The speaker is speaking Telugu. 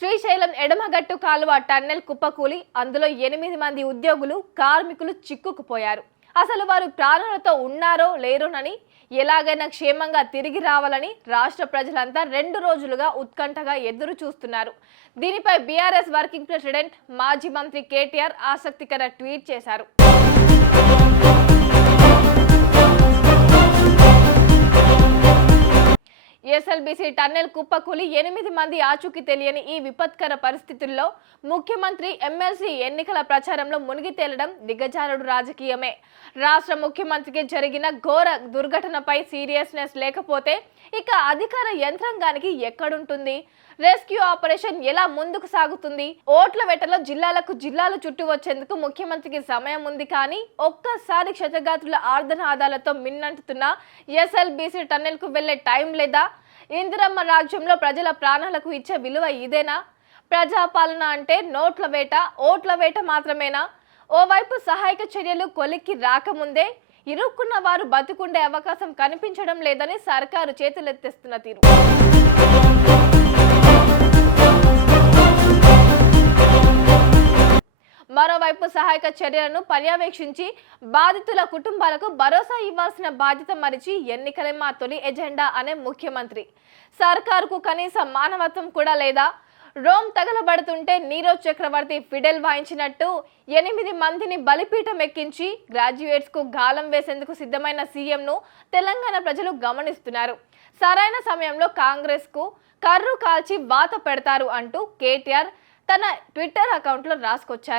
శ్రీశైలం ఎడమగట్టు కాలువ టన్నెల్ కుప్పకూలి అందులో 8 మంది ఉద్యోగులు కార్మికులు చిక్కుకుపోయారు. అసలు వారు ప్రాణాలతో ఉన్నారో లేరోనని, ఎలాగైనా క్షేమంగా తిరిగి రావాలని రాష్ట్ర ప్రజలంతా 2 రోజులుగా ఉత్కంఠగా ఎదురు చూస్తున్నారు. దీనిపై బీఆర్ఎస్ వర్కింగ్ ప్రెసిడెంట్ మాజీ మంత్రి కేటీఆర్ ఆసక్తికర ట్వీట్ చేశారు. ఎస్ఎల్బీసీ టన్నెల్ కుప్పకూలి 8 మంది ఆచూకీ తెలియని ఈ విపత్కర పరిస్థితుల్లో ముఖ్యమంత్రి ఎమ్మెల్సీ ఎన్నికల ప్రచారంలో మునిగి తేలడం దిగజారుడు రాజకీయమే. రాష్ట్ర ముఖ్యమంత్రికి జరిగిన ఘోర దుర్ఘటనపై సీరియస్నెస్ లేకపోతే ఇక అధికార యంత్రాంగానికి ఎక్కడుంటుంది? రెస్క్యూ ఆపరేషన్ ఎలా ముందుకు సాగుతుంది? ఓట్ల వేటలో జిల్లాలు చుట్టూ వచ్చేందుకు ముఖ్యమంత్రికి సమయం ఉంది, కానీ ఒక్కసారి క్షతగాత్రుల ఆర్ధనాదాలతో మిన్నంటుతున్న ఎస్ఎల్బీసీ టన్నెల్ కు వెళ్లే టైం లేదా? ఇందిరమ్మ రాజ్యంలో ప్రజల ప్రాణాలకు ఇచ్చే విలువ ఇదేనా? ప్రజాపాలన అంటే నోట్ల వేట, ఓట్ల వేట మాత్రమేనా? ఓవైపు సహాయక చర్యలు కొలిక్కి రాకముందే ఇరుక్కున్న వారు బతుకుండే అవకాశం కనిపించడం లేదని సర్కారు చేతులెత్తేస్తున్న తీరు. మరోవైపు సహాయక చర్యలను పర్యవేక్షించి బాధితుల కుటుంబాలకు భరోసా ఇవ్వాల్సిన బాధ్యత మరిచి ఎన్నికలే మా తొలి ఎజెండా అనే ముఖ్యమంత్రి సర్కారుకు కనీస మానవత్వం కూడా లేదా? రోమ్ తగలబడుతుంటే నీరజ్ చక్రవర్తి ఫిడెల్ వాయించినట్టు 8 మందిని బలిపీఠం ఎక్కించి గ్రాడ్యుయేట్స్ కు గాలం వేసేందుకు సిద్ధమైన సీఎంను తెలంగాణ ప్రజలు గమనిస్తున్నారు. సరైన సమయంలో కాంగ్రెస్ కు కర్రు కాల్చి వాత పెడతారు అంటూ కేటీఆర్ తన ట్విట్టర్ అకౌంట్లో రాసుకొచ్చారు.